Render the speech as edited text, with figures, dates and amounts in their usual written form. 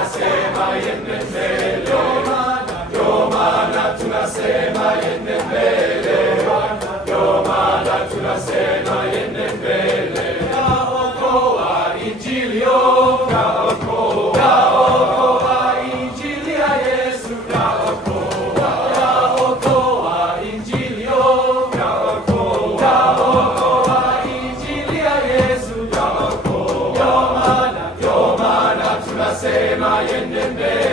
tunasema yende mbele, ndio maana tunasema yende mbele, ndio maana tunasema yende mbele. Yaokoa Injili, yaokoa Injili ya Yesu, yaokoa Injili, yaokoa Injili ya Yesu, ndio maana tunasema yende mbele.